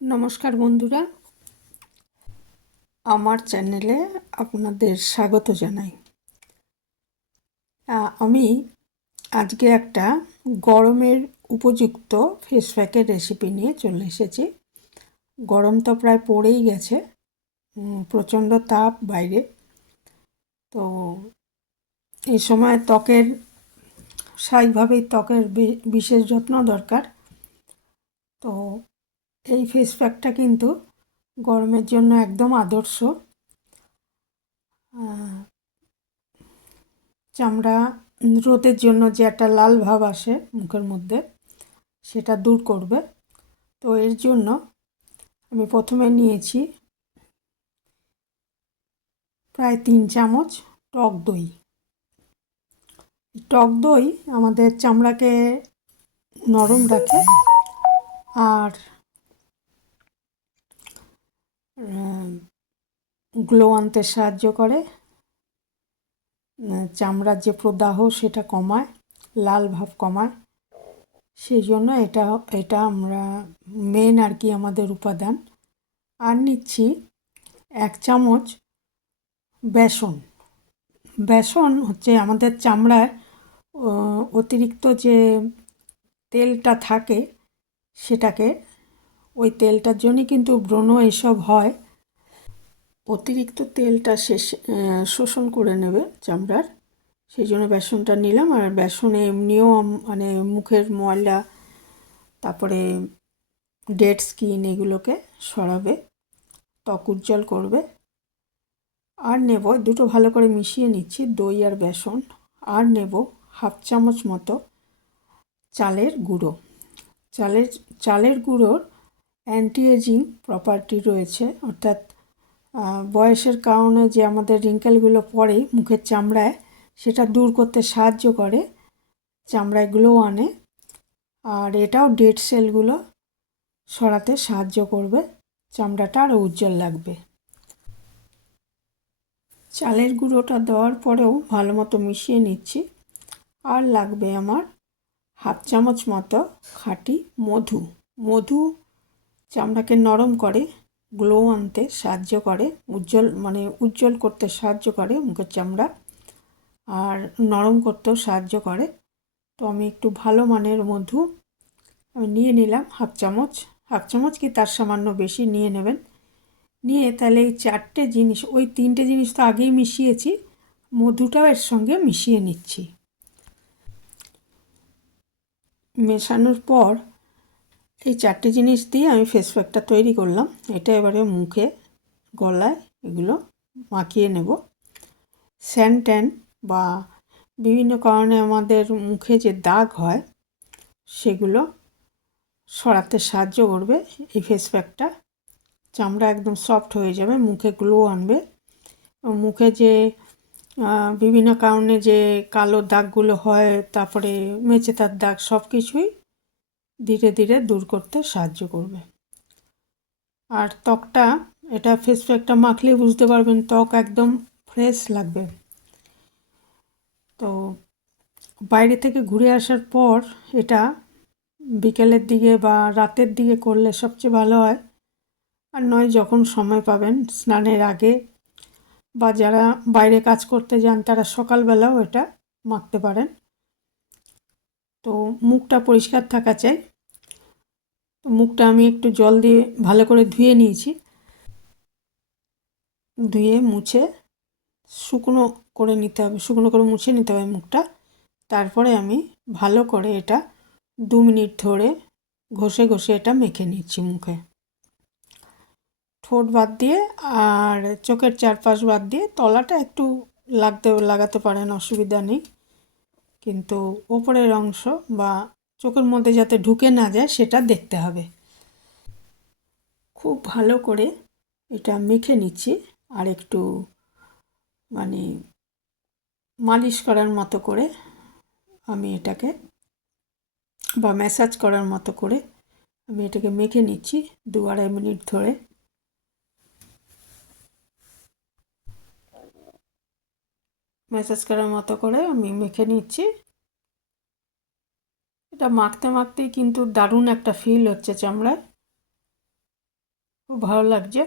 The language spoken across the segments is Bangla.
নমস্কার বন্ধুরা, আমার চ্যানেলে আপনাদের স্বাগত জানাই। আমি আজকে একটা গরমের উপযুক্ত ফেস প্যাকের রেসিপি নিয়ে চলে এসেছি। গরম তো প্রায় পড়েই গেছে, প্রচণ্ড তাপ বাইরে। তো এই সময় স্বাভাবিকভাবেই ত্বকের বিশেষ যত্ন দরকার। তো এই ফেস প্যাকটা কিন্তু গরমের জন্য একদম আদর্শ। চামড়া রোদের জন্য যে একটা লাল ভাব আসে মুখের মধ্যে, সেটা দূর করবে। তো এর জন্য আমি প্রথমে নিয়েছি প্রায় 3 চামচ টক দই। টক দই আমাদের চামড়াকে নরম রাখে আর গ্লো আনতে সাহায্য করে, চামড়ার যে প্রদাহ সেটা কমায়, লাল ভাব কমায়। সেই জন্য এটা আমরা মেন আর কি আমাদের উপাদান। আর নিচ্ছি 1 চামচ বেসন। বেসন হচ্ছে আমাদের চামড়ায় অতিরিক্ত যে তেলটা থাকে সেটাকে, ওই তেলটার জন্যই কিন্তু ব্রণ এসব হয়। অতিরিক্ত তেলটা শোষণ করে নেবে চামড়ার, সেই জন্য বেসনটা নিলাম। আর বেসনে এমনিও মানে মুখের ময়লা, তারপরে ডেড স্কিন, এগুলোকে সরাবে, ত্বক উজ্জ্বল করবে। আর নেব, দুটো ভালো করে মিশিয়ে নিচ্ছি, দই আর বেসন। আর নেব 1/2 চামচ মতো চালের গুঁড়ো। চালের গুঁড়োর অ্যান্টি এজিং প্রপার্টি রয়েছে, অর্থাৎ বয়সের কারণে যে আমাদের রিঙ্কেলগুলো পড়ে মুখের চামড়ায়, সেটা দূর করতে সাহায্য করে, চামড়ায় গ্লো আনে। আর এটাও ডেড সেলগুলো সরাতে সাহায্য করবে, চামড়াটা আরও উজ্জ্বল লাগবে। চালের গুঁড়োটা দেওয়ার পরেও ভালো মতো মিশিয়ে নিচ্ছি। আর লাগবে আমার 1/2 চামচ মতো খাঁটি মধু। মধু চামড়াকে নরম করে, গ্লো আনতে সাহায্য করে, উজ্জ্বল করতে সাহায্য করে মুখের চামড়া, আর নরম করতেও সাহায্য করে। তো আমি একটু ভালো মানের মধু আমি নিয়ে নিলাম 1/2 চামচ। 1/2 চামচ কি তার সামান্য বেশি নিয়ে নেবেন। নিয়ে তাহলে এই 4টে জিনিস, ওই 3টে জিনিস তো আগেই মিশিয়েছি, মধুটাও এর সঙ্গে মিশিয়ে নিচ্ছি। মেশানোর পর এই 4টে জিনিস দিয়ে আমি ফেস প্যাকটা তৈরি করলাম। এটা এবারে মুখে, গলায় এগুলো মাখিয়ে নেব। স্যান ট্যান বা বিভিন্ন কারণে আমাদের মুখে যে দাগ হয় সেগুলো সরাতে সাহায্য করবে এই ফেস প্যাকটা। চামড়া একদম সফট হয়ে যাবে, মুখে গ্লো আনবে। মুখে যে বিভিন্ন কারণে যে কালো দাগগুলো হয়, তারপরে মেচেদার দাগ, সব কিছুই ধীরে ধীরে দূর করতে সাহায্য করবে। আর ত্বকটা, এটা ফেস প্যাকটা মাখলে বুঝতে পারবেন ত্বক একদম ফ্রেশ লাগবে। তো বাইরে থেকে ঘুরে আসার পর এটা বিকেলের দিকে বা রাতের দিকে করলে সবচেয়ে ভালো হয়। আর নয় যখন সময় পাবেন স্নানের আগে, বা যারা বাইরে কাজ করতে যান তারা সকালবেলাও এটা মাখতে পারেন। তো মুখটা পরিষ্কার থাকা চাই। মুখটা আমি একটু জল দিয়ে ভালো করে ধুয়ে নিয়েছি। ধুয়ে মুছে শুকনো করে নিতে হবে, শুকনো করে মুছে নিতে হবে মুখটা। তারপরে আমি ভালো করে এটা 2 মিনিট ধরে ঘষে ঘষে এটা মেখে নিচ্ছি মুখে, ঠোঁট বাদ দিয়ে আর চোখের চারপাশ বাদ দিয়ে। তলাটা একটু লাগাতে পারেন, অসুবিধা নেই, কিন্তু ওপরের অংশ বা চোখের মধ্যে যাতে ঢুকে না যায় সেটা দেখতে হবে। খুব ভালো করে এটা মেখে নিচ্ছি। আর একটু মানে মালিশ করার মতো করে আমি এটাকে, বা ম্যাসাজ করার মতো করে আমি এটাকে মেখে নিচ্ছি 2-2.5 মিনিট ধরে। ম্যাসাজ করার মতো করে আমি মেখে নিচ্ছি। এটা মাখতে মাখতেই কিন্তু দারুণ একটা ফিল হচ্ছে চামড়ায়। খুব ভালো লাগছে।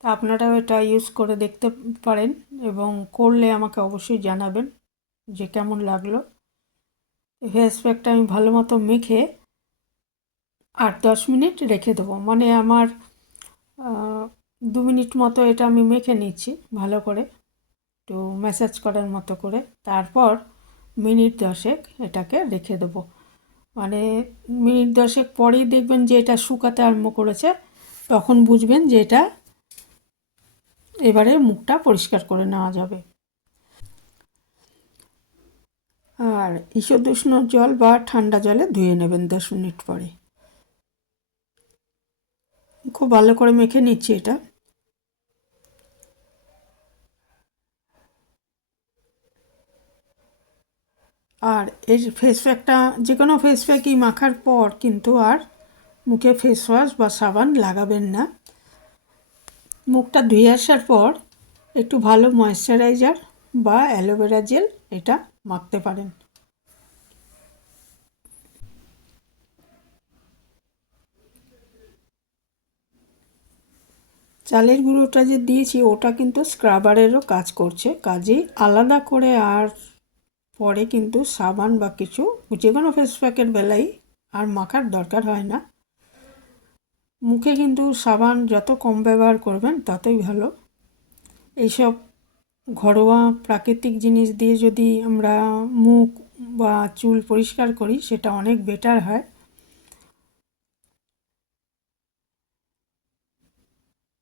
তা আপনারাও এটা ইউজ করে দেখতে পারেন এবং করলে আমাকে অবশ্যই জানাবেন যে কেমন লাগলো। ফেস প্যাকটা আমি ভালো মতো মেখে 8-10 মিনিট রেখে দেবো, মানে আমার 2 মিনিট মতো এটা আমি মেখে নিচ্ছি ভালো করে, একটু ম্যাসাজ করার মতো করে। তারপর মিনিট 10 এটাকে রেখে দেবো, মানে মিনিট 10 পরেই দেখবেন যে এটা শুকাতে আরম্ভ করেছে, তখন বুঝবেন যে এটা এবারে মুখটা পরিষ্কার করে নেওয়া যাবে। আর ঈষদুষ্ণ জল বা ঠান্ডা জলে ধুয়ে নেবেন 10 মিনিট পরে। খুব ভালো করে মেখে নিচ্ছি এটা। আর এই ফেস প্যাকটা, যে কোনো ফেস প্যাকই মাখার পর কিন্তু আর মুখে ফেস ওয়াশ বা সাবান লাগাবেন না। মুখটা ধুয়ে আসার পর একটু ভালো ময়েশ্চারাইজার বা অ্যালোভেরা জেল এটা মাখতে পারেন। চালের গুঁড়োটা যে দিয়েছি ওটা কিন্তু স্ক্রাবারেরও কাজ করছে, কাজেই আলাদা করে আর পরে কিন্তু সাবান বা কিছু যে কোনো ফেস প্যাকের বেলায় আর মাখার দরকার হয় না। মুখে কিন্তু সাবান যত কম ব্যবহার করবেন ততই ভালো। এইসব ঘরোয়া প্রাকৃতিক জিনিস দিয়ে যদি আমরা মুখ বা চুল পরিষ্কার করি সেটা অনেক বেটার হয়।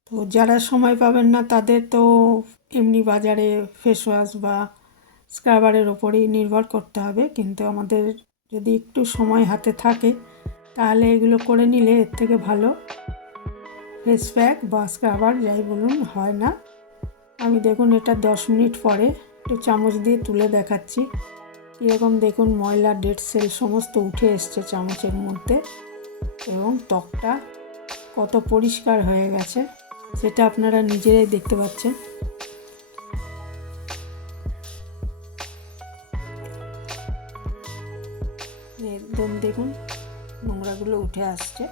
তো যারা সময় পাবেন না তাদের তো এমনি বাজারে ফেস ওয়াশ বা স্ক্রাবারের ওপরেই নির্ভর করতে হবে, কিন্তু আমাদের যদি একটু সময় হাতে থাকে তাহলে এগুলো করে নিলে এর থেকে ভালো ফেস প্যাক বা স্ক্রাবার যাই বলুন হয় না। আমি দেখুন এটা 10 মিনিট পরে একটু চামচ দিয়ে তুলে দেখাচ্ছি, কীরকম দেখুন ময়লা ডেড সেল সমস্ত উঠে এসছে চামচের মধ্যে, এবং ত্বকটা কত পরিষ্কার হয়ে গেছে সেটা আপনারা নিজেরাই দেখতে পাচ্ছেন। একদম দেখুন নোংরাগুলো উঠে আসছে,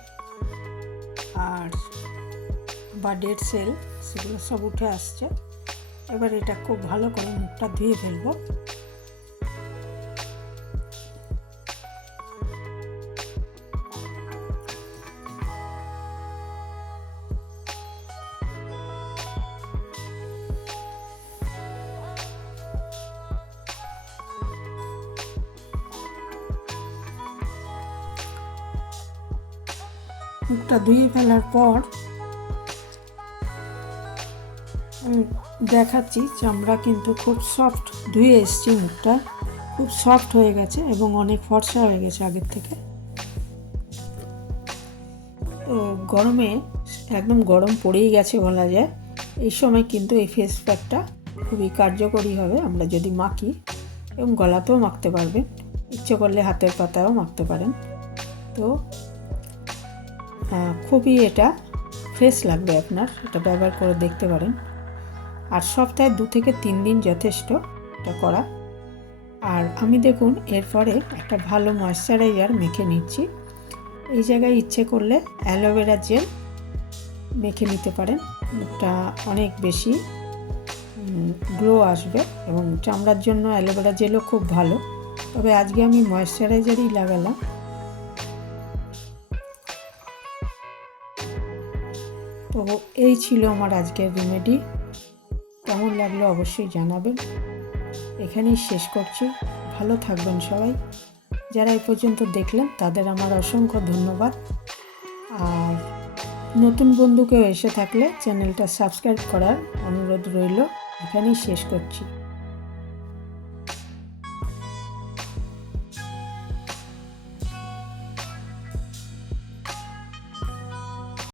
আর বা ডেড সেল সেগুলো সব উঠে আসছে। এবার এটা খুব ভালো করে মুখটা ধুয়ে ফেলবো। মুখটা ধুয়ে ফেলার পর আমি দেখাচ্ছি চামড়া কিন্তু খুব সফট, ধুয়ে এসছি মুখটা খুব সফট হয়ে গেছে এবং অনেক ফর্সা হয়ে গেছে আগের থেকে। তো গরমে একদম গরম পড়েই গেছে বলা যায়, এই সময় কিন্তু এই ফেস প্যাকটা খুবই কার্যকরী হবে আমরা যদি মাখি, এবং গলাতেও মাখতে পারবেন, ইচ্ছে করলে হাতের পাতাও মাখতে পারেন। তো খুবই এটা ফ্রেশ লাগবে আপনার, এটা ব্যবহার করে দেখতে পারেন। আর সপ্তাহে 2 থেকে 3 দিন যথেষ্ট এটা করা। আর আমি দেখুন এরপরে একটা ভালো ময়েশ্চারাইজার মেখে নিচ্ছি। এই জায়গায় ইচ্ছে করলে অ্যালোভেরা জেল মেখে নিতে পারেন, মুখটা অনেক বেশি গ্লো আসবে, এবং চামড়ার জন্য অ্যালোভেরা জেলও খুব ভালো, তবে আজকে আমি ময়েশ্চারাইজারই লাগালাম। তো এই ছিল আমার আজকের রেমেডি, কেমন লাগলো অবশ্যই জানাবেন। এখানেই শেষ করছি, ভালো থাকবেন সবাই। যারা এই পর্যন্ত দেখলেন তাদের আমার অসংখ্য ধন্যবাদ। আর নতুন বন্ধু কেউ এসে থাকলে চ্যানেলটা সাবস্ক্রাইব করার অনুরোধ রইল। এখানেই শেষ করছি।